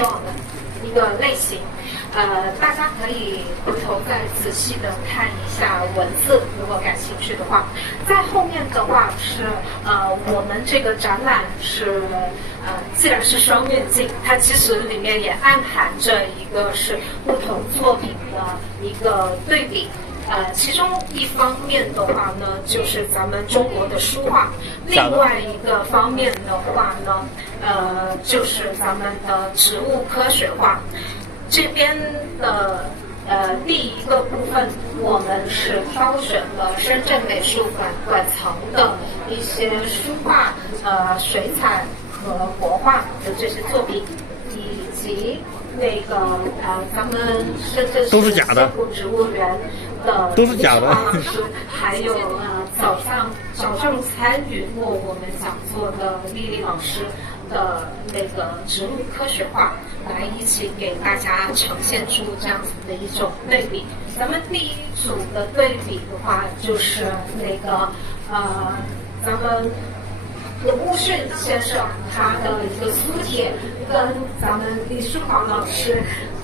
视网的一个类型。大家可以回头再仔细的看一下文字，如果感兴趣的话。在后面的话是我们这个展览是既然是双面镜，它其实里面也暗含着一个是不同作品的一个对比。其中一方面的话呢，就是咱们中国的书画；另外一个方面的话呢，就是咱们的植物科学画。这边的第一个部分，我们是挑选了深圳美术馆馆藏的一些书画、水彩和国画的这些作品，以及那个咱们深圳市西湖植物园的都是假的，还有早上参与过我们讲座的丽丽老师的那个植物科学画，来一起给大家呈现出这样子的一种对比。咱们第一组的对比的话，就是那个咱们鲁务逊先生他的一个苏帖，跟咱们李书豪老师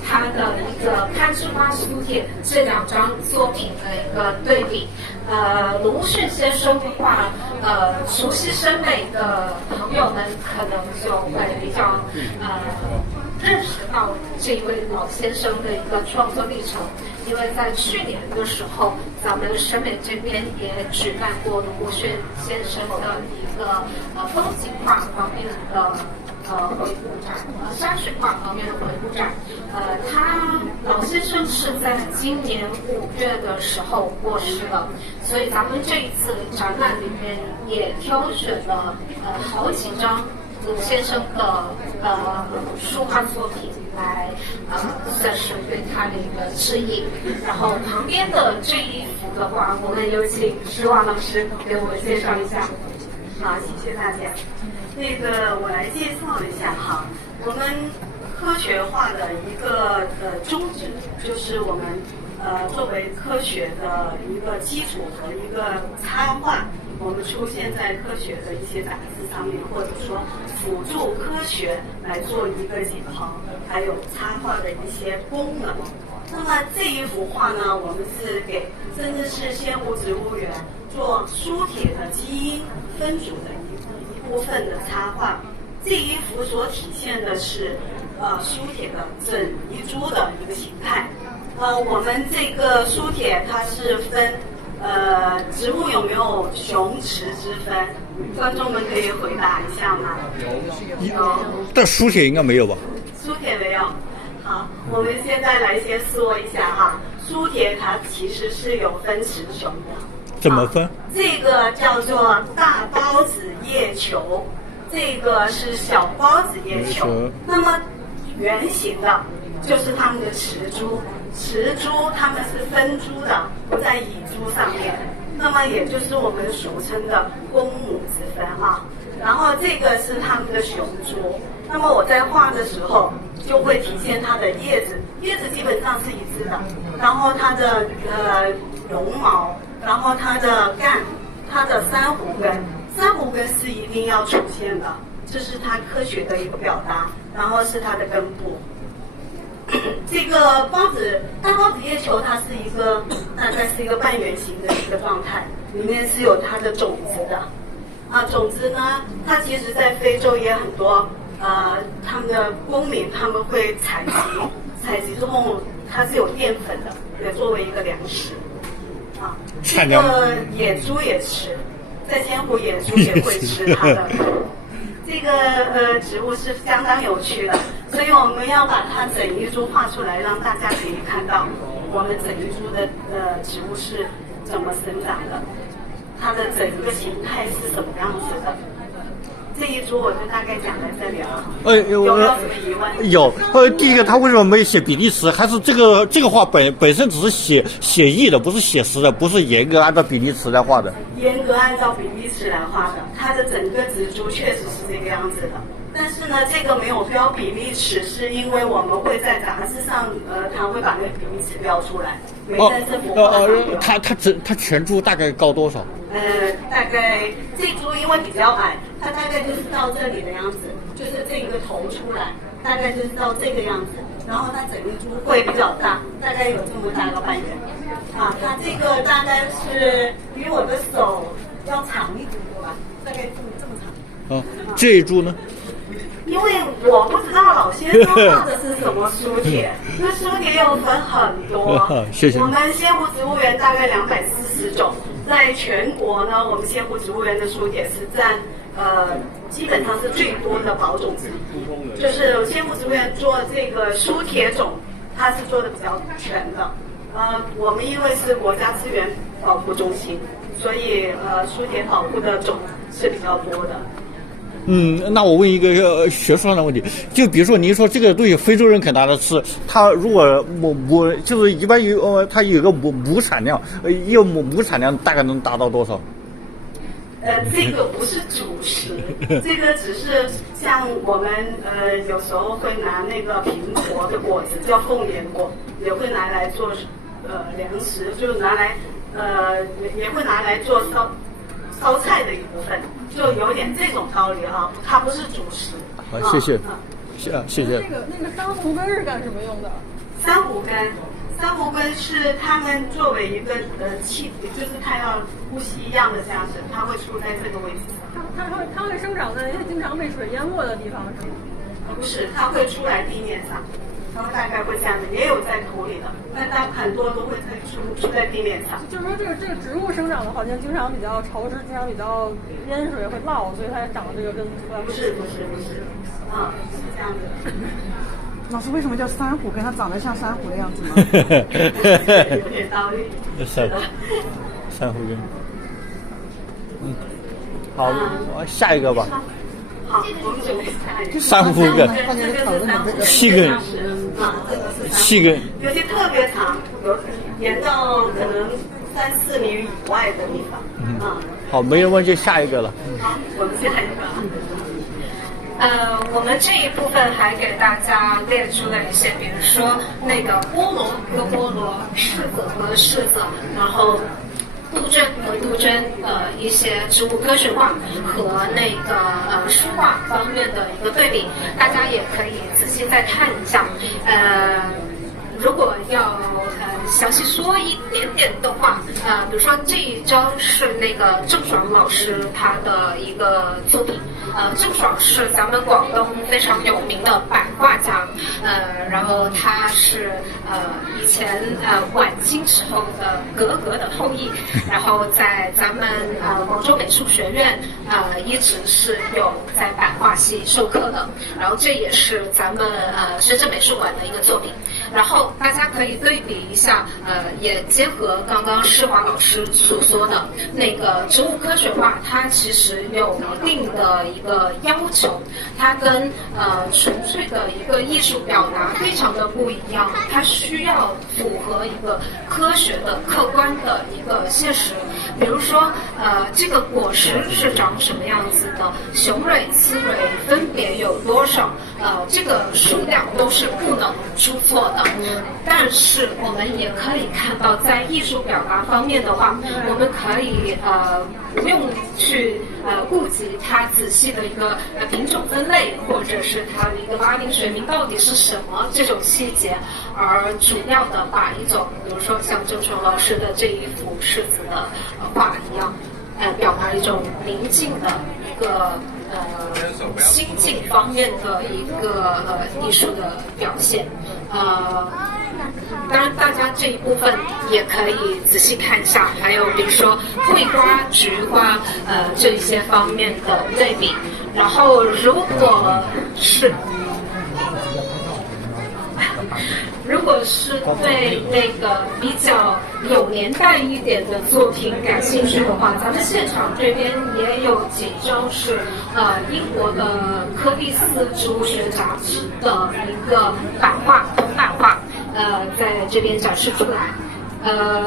他的一个攀枝花苏帖，这两张作品的一个对比。鲁务逊先生的话，熟悉审美的朋友们可能就会比较认识到这位老先生的一个创作历程，因为在去年的时候，咱们审美这边也举办过鲁务逊先生的一个风景画方面的回顾展，山水画方面的回顾展。他老先生是在今年5月的时候过世了，所以咱们这一次展览里面也挑选了好几张鲁先生的书画作品来算是对他的一个致意。然后旁边的这一幅的话，我们有请施华老师给我们介绍一下。好，谢谢大家。那个我来介绍一下哈，我们科学化的一个宗旨就是我们作为科学的一个基础和一个插画，我们出现在科学的一些杂志上面，或者说辅助科学来做一个解剖，还有插画的一些功能。那么这一幅画呢，我们是给深圳市仙湖植物园做书帖的基因分组的一部分的插画。这一幅所体现的是书帖的整一株的一个形态。我们这个书帖它是分植物有没有雄雌之分？观众们可以回答一下吗？有。但书帖应该没有吧？书帖没有。好，我们现在来先说一下哈，书帖它其实是有分雌雄的。怎么分？这个叫做大孢子叶球，这个是小孢子叶球。那么圆形的就是它们的雌株，雌株它们是分株的，不在蚁株上面。那么也就是我们俗称的公母之分哈。然后这个是它们的雄株。那么我在画的时候就会体现它的叶子，叶子基本上是一致的，然后它的绒毛，然后它的干，它的珊瑚根是一定要出现的，这是它科学的一个表达，然后是它的根部。这个大孢子叶球它是一个大概是一个半圆形的一个状态，里面是有它的种子的。种子呢，它其实在非洲也很多。他们的公民他们会采集之后它是有淀粉的，也作为一个粮食。这个野猪也吃，在仙湖野猪也会吃它的。这个植物是相当有趣的，所以我们要把它整一株画出来，让大家可以看到我们整一株的植物是怎么生长的，它的整个形态是什么样子的。这一株我就大概讲在这里了。有没有什么疑问？有。第一个，他为什么没有写比例尺？还是这个画本身只是写意的，不是写实的，不是严格按照比例尺来画的。严格按照比例尺来画的，它的整个植株确实是这个样子的。但是呢，这个没有标比例尺，是因为我们会在杂志上，它会把那个比例尺标出来。没在这幅画上。它全株大概高多少？大概这株因为比较矮，它大概就是到这里的样子，就是这个头出来，大概就是到这个样子，然后它整个株会比较大，大概有这么大个半圆。啊，它这个大概是比我的手要长一点吧，大概这么长。这一株呢？因为我不知道老先生画的是什么书帖，那书帖又分很多。谢谢。我们仙湖植物园大概240种，在全国呢，我们仙湖植物园的书帖是占基本上是最多的保种之一。就是仙湖植物园做这个书帖种，它是做的比较全的。我们因为是国家资源保护中心，所以书帖保护的种是比较多的。那我问一个学术上的问题，就比如说您说这个东西非洲人肯拿得吃，它如果母就是一般它有个母产量，一个母产量大概能达到多少？这个不是主食，这个只是像我们有时候会拿那个苹果的果子叫凤莲果，也会拿来做粮食，就拿来也会拿来做烧菜的一部分，就有点这种道理啊，它不是主食。好，谢谢，谢谢。那个珊瑚根是干什么用的？珊瑚根是它们作为一个气体，就是它要呼吸一样的价值，它会出在这个位置上。它会生长在那些经常被水淹没的地方，是吗？不是，它会出来地面上。然后大概会这样子，也有在土里的，但它很多都会出在地面上。就是说，这个植物生长的环境经常比较潮湿，经常比较淹水会涝，所以它长这个根出来。不是，是这样子。老师，为什么叫珊瑚根？它长得像珊瑚的样子吗？有点道理。珊瑚根。好，下一个吧。好，我们准备下一个。珊瑚根，细根，细根，有些特别长，延到可能3-4米以外的地方。好，没人问就下一个了。好，我们下一个。我们这一部分还给大家列出了一些，比如说那个菠萝和菠萝，柿子和柿子，然后杜鹃和杜鹃一些植物科学化和那个书画方面的一个对比，大家也可以仔细再看一下。如果要详细说一点点的话，比如说这一张是那个郑爽老师他的一个作品。郑爽是咱们广东非常有名的版画家，然后他是以前晚清时候的格格的后裔，然后在咱们广州美术学院一直是有在版画系授课的，然后这也是咱们深圳美术馆的一个作品。然后大家可以对比一下，也结合刚刚施华老师所说的那个植物科学化，它其实有一定的一个要求，它跟纯粹的一个艺术表达非常的不一样，它需要符合一个科学的客观的一个现实。比如说这个果实是长什么样子的，雄蕊、雌蕊分别有多少，这个数量都是不能出错的。但是我们也可以看到，在艺术表达方面的话，我们可以不用去顾及它仔细的一个品种分类，或者是它的一个拉丁学名到底是什么这种细节，而主要的把一种，比如说像郑爽老师的这一幅柿子的画一样，表达一种宁静的一个心境方面的一个艺术的表现。当然大家这一部分也可以仔细看一下，还有比如说桂花、菊花这一些方面的对比。然后如果是对那个比较有年代一点的作品感兴趣的话，咱们现场这边也有几张是英国的柯蒂斯植物学杂志的一个版画，铜版画，在这边展示出来。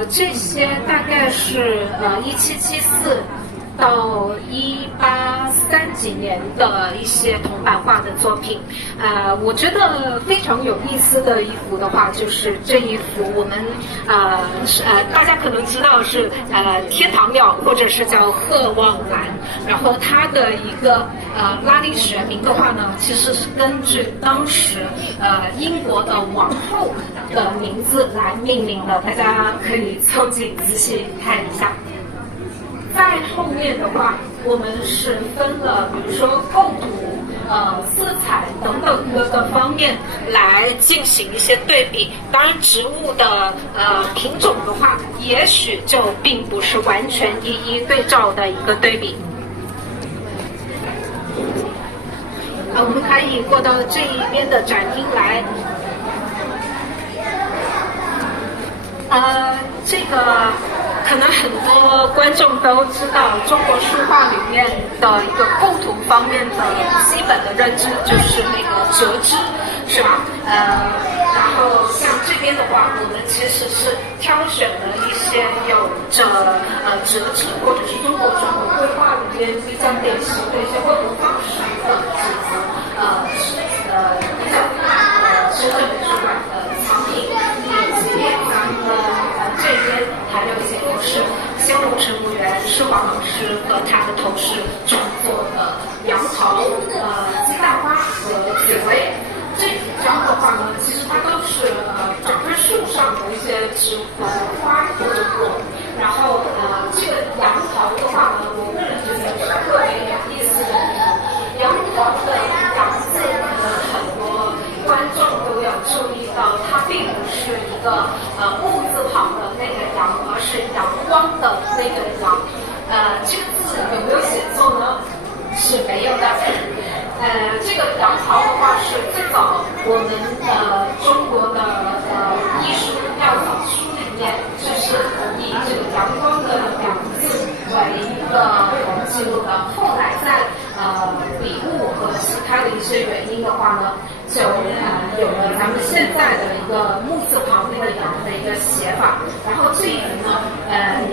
这些大概是1774到1830几年的一些铜版画的作品。我觉得非常有意思的一幅的话，就是这一幅我们大家可能知道是天堂鸟，或者是叫鹤望兰。然后它的一个拉丁学名的话呢，其实是根据当时英国的王后的名字来命名的，大家可以凑近仔细看一下。在后面的话，我们是分了，比如说构图、色彩等等各个方面来进行一些对比。当然，植物的品种的话，也许就并不是完全一一对照的一个对比。我们可以过到这一边的展厅来。这个可能很多观众都知道，中国书画里面的一个构图方面的基本的认知就是那个折枝，是吧？然后像这边的话，我们其实是挑选了一些有着折枝或者是中国传统绘画里面比较典型的一些构图方式的纸比较深圳美术馆的藏品，以及咱们这边还有一些都是兴隆植物园施华老师和他的同事创作的杨桃、鸡蛋花和紫薇。这几张的话呢，其实它都是整棵树上的一些植物花或者果。然后这个杨桃的话呢，我个人觉得是特别有意思的。杨桃的杨字可能很多观众都有注意到，它并不是一个木字旁的那个阳，而是阳光的那个阳。这个字有没有写错呢？是没有的。这个杨桃的话是最早我们中国的艺术料草书里面，就是以这个阳光的阳字为一个记录的。后来在笔误和其他的一些原因的话呢，就有了咱们现在的一个木字旁那个阳的一个写法。然后这一幅呢，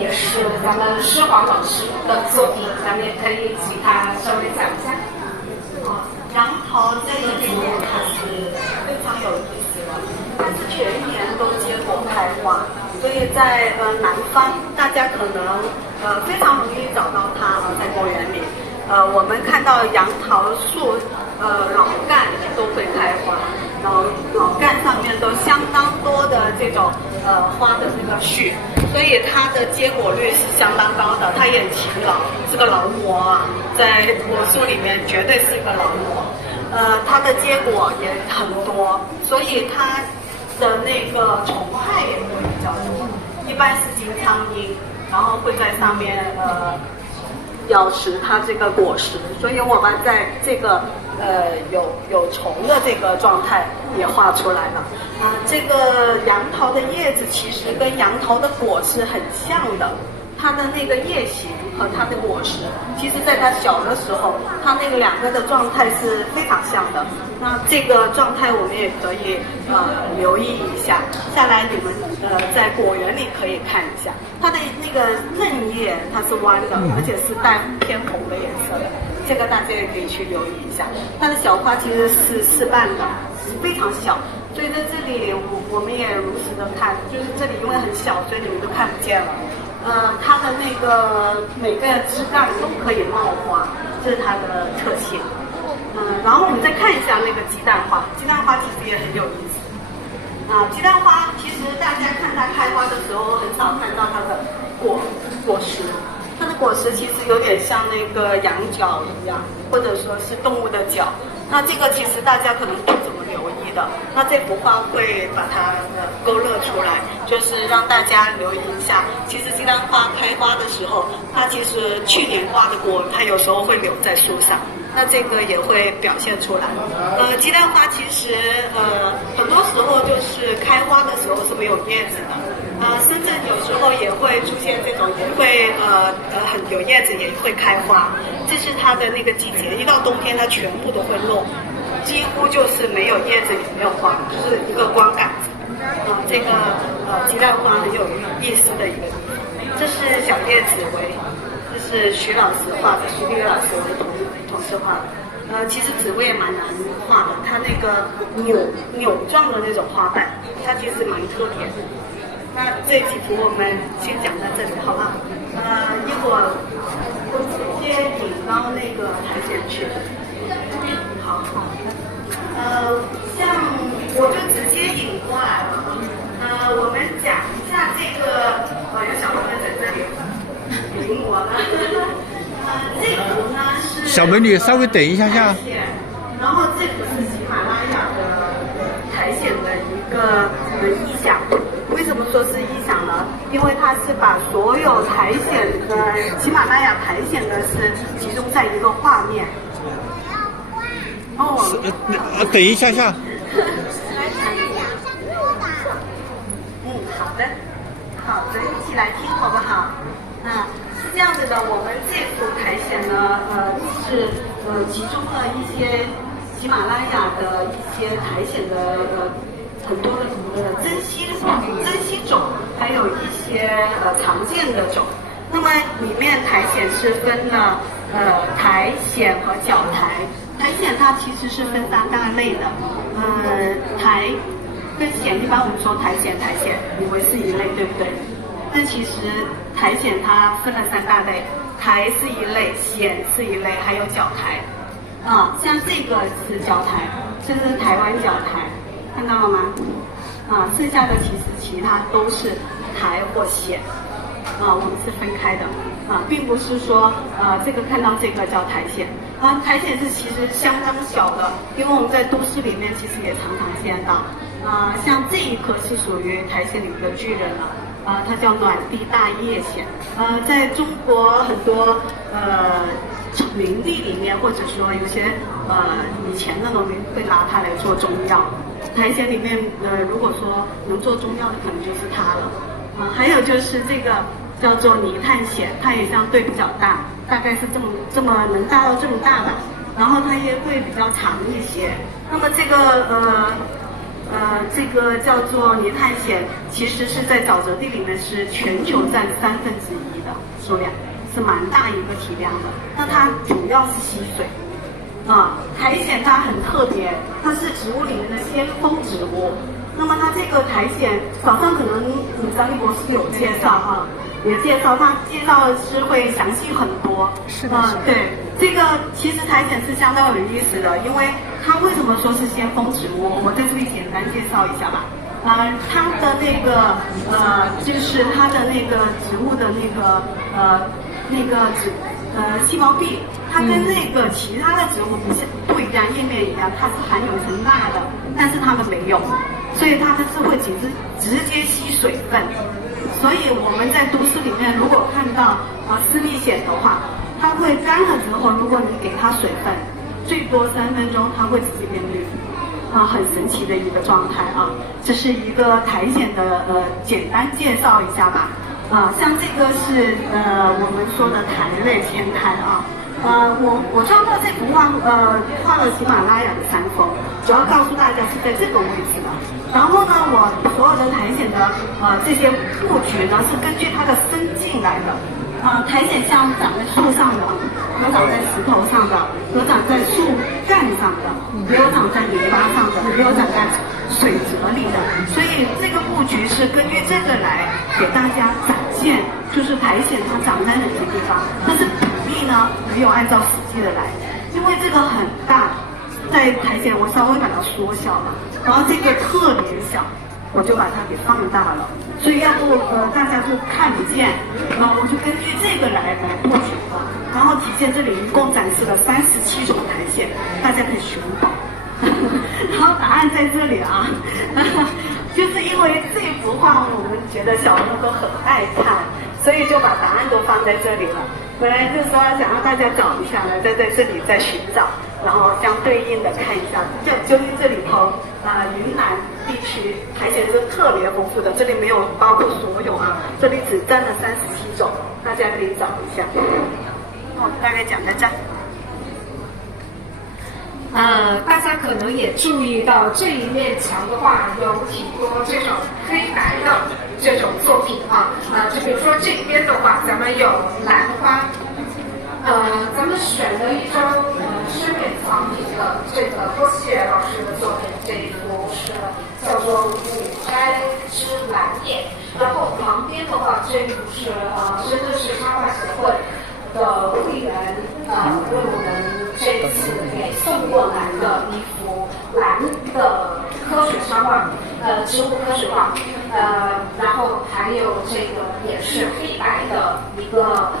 也是咱们施华老师的作品，咱们也可以请他稍微讲一下。杨桃这一幅它是非常有意思的，它是全年都结果开花，所以在南方大家可能非常容易找到它在果园里。我们看到杨桃树老干都会开花，然后老干上面都相当多的这种花的这个序，所以它的结果率是相当高的。它也勤劳，是个劳模啊，在果树里面绝对是个劳模。它的结果也很多，所以它的那个虫害也会比较多，一般是金苍蝇，然后会在上面咬食它这个果实，所以我们在这个有虫的这个状态也画出来了。这个杨桃的叶子其实跟杨桃的果是很像的，它的那个叶形和它的果实，其实在它小的时候，它那个两个的状态是非常像的。那这个状态我们也可以留意一下，下来你们在果园里可以看一下，它的那个嫩叶它是弯的，而且是带偏红的颜色的，这个大家也可以去留意一下。它的小花其实是四瓣的，是非常小，所以在这里我们也如实的看，就是这里因为很小，所以你们都看不见了。它的那个每个枝干都可以冒花，这是它的特性。然后我们再看一下那个鸡蛋花，鸡蛋花其实也很有意思。鸡蛋花其实大家看它开花的时候，很少看到它的果实。它的果实其实有点像那个羊角一样，或者说是动物的角。那这个其实大家可能不怎么留意的。那这幅画会把它勾勒出来，就是让大家留意一下。其实鸡蛋花开花的时候，它其实去年挂的果，它有时候会留在树上。那这个也会表现出来。鸡蛋花其实很多时候就是开花的时候是没有叶子的。深圳有时候也会出现这种，也会很有叶子，也会开花。这是它的那个季节，一到冬天它全部都会落，几乎就是没有叶子也没有花，就是一个光杆子。这个鸡蛋花很有意思的一个地方。这是小叶紫薇，这是是徐老师画的，徐丽老师我的同事画的。其实紫薇也蛮难画的，它那个扭状的那种花瓣，它其实蛮特别的。那这几幅我们先讲到这里，好不好？一会儿我直接引到那个台前去。好。像我就直接引过来了。我们讲一下这个，有小朋友在这里引我了。这幅呢是小美女稍微等一下下。然后这幅是喜马拉雅的苔藓的一个意象。为什么说是意象呢？因为它是把所有苔藓的喜马拉雅苔藓的是集中在一个画面。等一下下。好的，一起来听好不好？是这样子的，我们这幅苔藓呢，是集中了一些喜马拉雅的一些苔藓的很多的珍稀种，还有一些常见的种。那么里面苔藓是分了苔藓和角苔。苔藓它其实是分3大类的，苔跟藓，一般我们说苔藓，以为是一类，对不对？但其实苔藓它分了3大类，苔是一类，藓是一类，还有角苔。像这个是角苔，这是台湾角苔，看到了吗？剩下的其他都是苔或藓。我们是分开的。并不是说这个看到这个叫苔藓。苔藓是其实相当小的，因为我们在都市里面其实也常常见到。像这一棵是属于苔藓里的巨人了。它叫暖地大叶藓。在中国很多林地里面，或者说有些以前的农民会拿它来做中药。苔藓里面如果说能做中药的，可能就是它了。还有就是这个叫做泥炭藓，它也相对比较大，大概是这么能大到这么大吧，然后它也会比较长一些。那么这个叫做泥炭藓，其实是在沼泽地里面是全球占1/3的数量，是蛮大一个体量的。那它主要是吸水。苔藓它很特别，它是植物里面的先锋植物。那么它这个苔藓，早上可能张毅博士有介绍也介绍，它介绍的是会详细很多。是的。对，这个其实苔藓是相当有意思的，因为它为什么说是先锋植物？我在这里简单介绍一下吧。它的那个就是它的那个植物的细胞壁，它跟那个其他的植物不一样，叶面一样，它是含有一层蜡的，但是它们没有，所以它们是会直接吸水分。所以我们在都市里面如果看到丝丽藓的话，它会干了之后，如果你给它水分，最多3分钟它会自己变绿。很神奇的一个状态啊！这是一个苔藓的简单介绍一下吧。像这个是我们说的苔类前苔啊。我创作这幅画画了喜马拉雅的山峰，主要告诉大家是在这个位置的。然后呢，我所有的苔藓的这些布局呢是根据它的生境来的。苔藓像长在树上的，有长在石头上的，有长在树干上的，也有长在泥巴上的，也有长在水泽里的。所以这个布局是根据这个来给大家展现，就是苔藓它长在哪些地方。但是比例呢没有按照实际的来，因为这个很大，在苔藓我稍微把它缩小了，然后这个特别小，我就把它给放大了，所以要不大家就看不见，我就根据这个来布局的，然后体现这里一共展示了37种苔藓，大家可以寻宝。然后答案在这里啊，就是因为这幅画我们觉得小朋友都很爱看，所以就把答案都放在这里了。本来就是说想让大家找一下呢，在这里再寻找，然后相对应的看一下，究竟这里头云南地区苔藓是特别丰富的，这里没有包括所有这里只占了37种，大家可以找一下。大概讲到这。大家可能也注意到这一面墙的话有挺多这种黑白的这种作品就比如说这边的话，咱们有兰花，咱们选了一张深远藏品的这个郭希元老师的作品，这一幅是叫做《五斋之蓝叶》，然后旁边的话，这一幅是深圳市插画协会的会员为我们这次给送过来的一幅蓝的科学插画，植物科学画，然后还有这个也是黑白的一个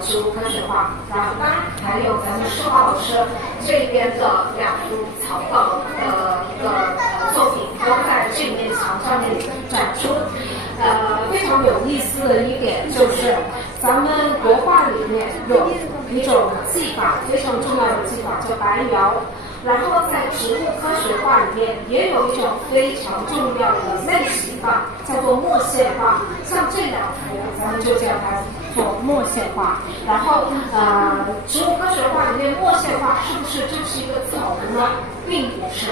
植物科学画，然后当然还有咱们施华老师这边的2幅草稿的一个作品都在这面墙上面展出。非常有意思的一点就是，咱们国画里面有一种技法，非常重要的技法叫白描。然后在植物科学画里面也有一种非常重要的类型画，叫做墨线画。像这2幅，咱们就叫它做墨线画。然后植物科学画里面墨线画是不是就是一个草图呢？并不是。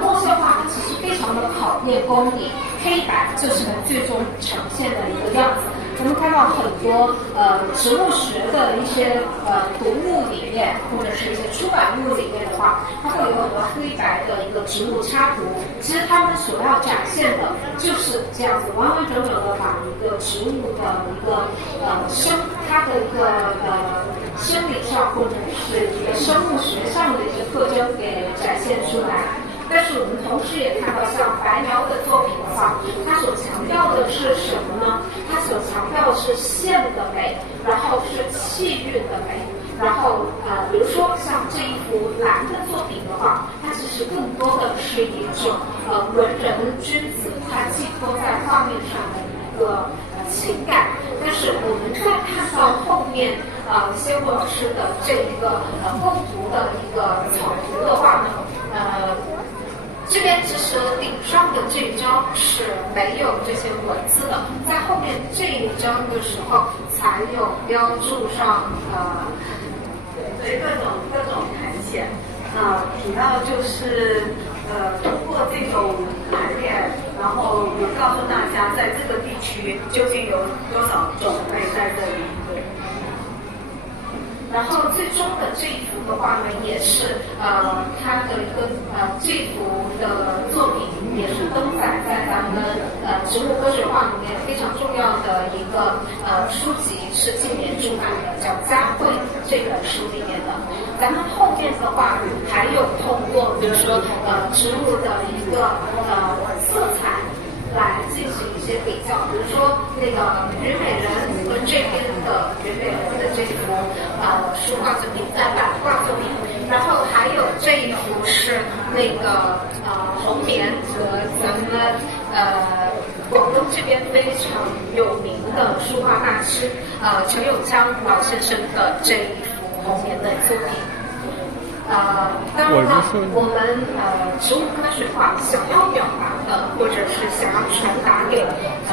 墨线画其实非常的考验功底，黑白就是它最终呈现的一个样子。咱们看到很多植物学的一些读物里面，或者是一些出版物里面的话，它会有很多黑白的一个植物插图。其实他们所要展现的就是这样子，完完整整的把一个植物的一个它的一个生理上或者是一个生物学上的一个特征给展现出来。但是我们同时也看到，像白描的作品的话，它所强调的是什么呢？它所强调的是线的美，然后是气韵的美。然后比如说像这一幅蓝的作品的话，它其实更多的是一种文人君子他寄托在画面上的一个情感。但是我们再看到后面谢武老师的这一个构图的一个草图的话呢，这边其实顶上的这一张是没有这些文字的，在后面这一张的时候才有标注上对各种苔藓，主要就是通过这种排列，然后也告诉大家在这个地区究竟有多少种类在这里。对。然后最终的这一幅的话呢，也是它的一个这幅的作品也是登载在咱们植物科学画里面非常重要的一个书籍，是近年出版的，叫《佳慧》这本书里面的。咱们后面的话还有通过比如说植物的一个色彩来进行一些比较，比如说那个虞美人跟这边的虞美人的这幅书画作品，版画作品，然后还有这一幅是那个红棉和咱们广东这边非常有名的书画大师陈友江老先生的这一幅红棉的作品。当然了，我们植物科学画想要表达的，或者是想要传达给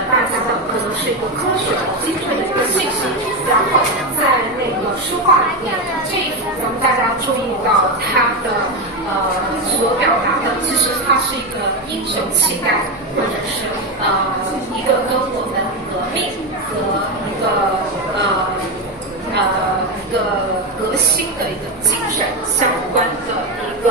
大家的，可能是一个科学精确的一个信息。然后在那个书画里面，这一幅咱们大家注意到它的所表达的，其实它是一个英雄气概，或者是一个跟我们革命和一个革新的一个精神相关的一个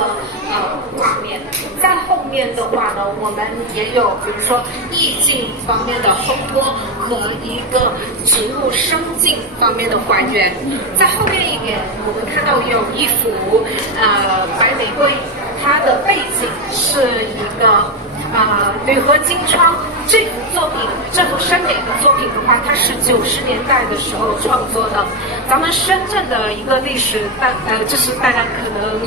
画面。在后面的话呢，我们也有比如说意境方面的烘托和一个植物生境方面的还原。在后面一点，我们看到有一幅白玫瑰，它的背景是一个铝合金窗。这幅作品，这幅深美的作品的话，它是90年代的时候创作的。咱们深圳的一个历史，就是大家可能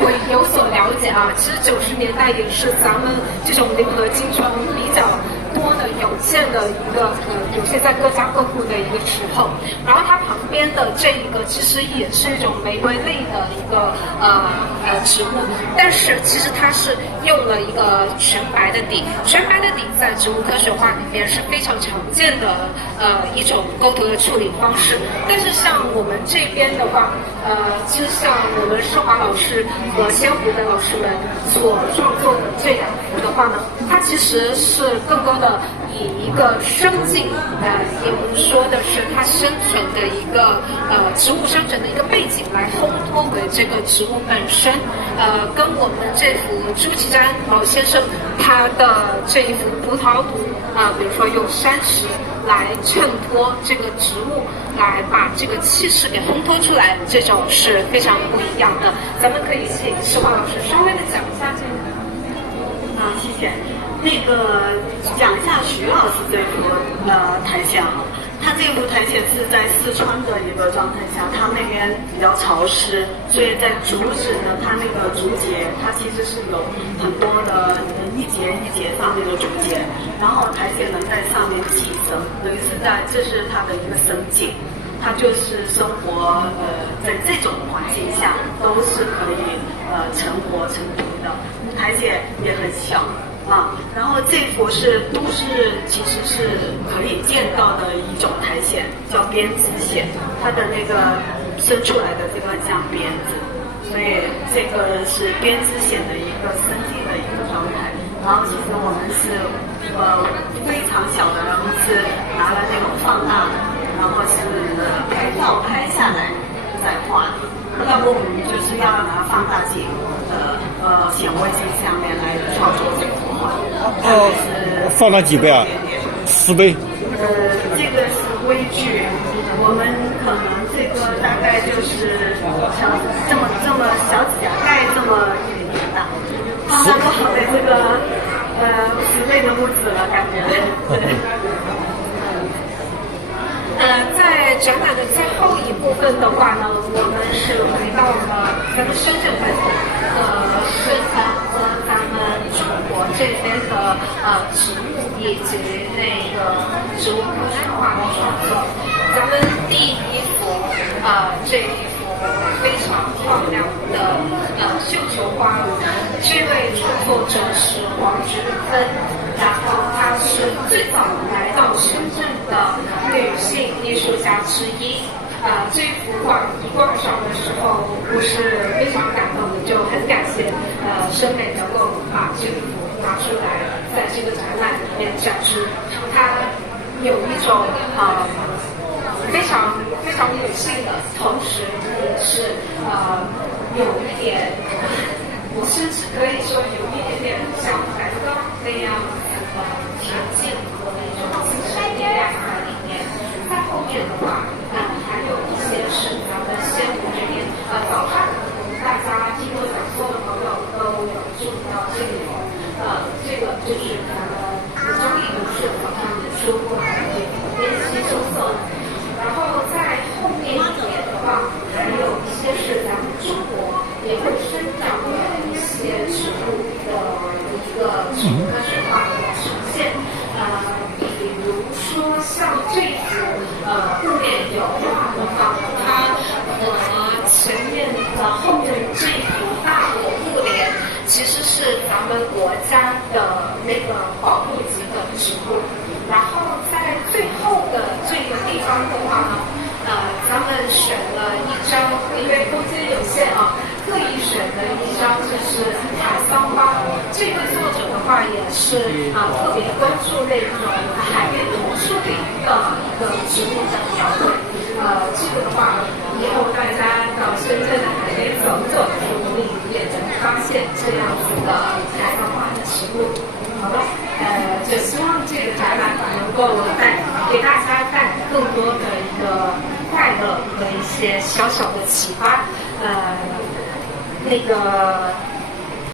会有所了解啊。其实90年代也是咱们这种铝合金窗比较多的涌现的一个涌现在各家各户的一个时候。然后它旁边的这一个其实也是一种玫瑰类的一个植物，但是其实它是用了一个全白的底，全白的底在植物科学画里面是非常常见的一种构图的处理方式。但是像我们这边的话，其实像我们施华老师和仙湖的老师们所创作的这2幅的话呢，它其实是更多的以一个生境，也我们说的是它生存的一个植物生存的一个背景来烘托为这个植物本身，跟我们这幅朱祁瞻老先生他的这一幅葡萄图比如说用山石来衬托这个植物，来把这个气势给烘托出来，这种是非常不一样的。咱们可以请施华老师稍微的讲一下这个。谢谢。那个讲一下徐老师这幅苔藓哈，他这幅苔藓是在四川的一个状态下，他那边比较潮湿，所以在竹子呢，它那个竹节，它其实是有很多的一节一节上面的竹节，然后苔藓能在上面寄生，等于是这是它的一个生境。它就是生活在这种环境下都是可以成活成毒的，苔藓也很小然后这幅都市其实是可以见到的一种苔藓，叫编织藓，它的那个生出来的这个很像鞭子，所以这个是编织藓的一个生境的一个状态。然后其实我们是非常小的，然后是拿了那种放大，然后是照拍下来再画的。要不我们就是要拿放大镜显微镜下面来创作这幅画。放大几倍啊？10倍。这个是微距，我们可能这个大概就是这么小指甲盖这么一点点大。放大不好的这个10倍的木子了，感觉。在展览的最后一部分的话呢，我们是回到了咱们深圳本地生产和咱们中国这边的植物以及那个植物科学化的创作。咱们第一幅这一幅非常漂亮的绣球花，这位创作者是黄菊芬，然后她是最早来到深圳的女性艺术家之一。这幅画一挂上的时候，我是非常感动的，就很感谢深美能够把这幅拿出来，在这个展览里面展示。它有一种非常非常女性的，同时也是有一点，我甚至可以说有一点点像梵高那样子的平静和那种精神力量在里面。在后面的话，还有一些是咱们仙湖这边早上大家听过讲座的朋友都有注意到这个这个就是咱们张艺谋是早上也说过的这个练习周色。然后在后面一点的话，还有一些是咱们中国也会生长的一些植物的一个植物科学化的呈现。比如说像这幅雾面油画的话，它和前面的后面这幅大火布帘其实是咱们国家的那个保护级的植物。然后在最后的这个地方的话呢，咱们选了一张，因为空间有限特意选的一张就是海桑花。这个作者的话也是特别关注那种海边图书领域的一个植物的描绘。这个的话，以后大家到深圳的海边走走，说不定也能发现这样子的海桑花的植物。好的，就希望这个展览能够给大家带来更多的一个快乐和一些小小的启发。那个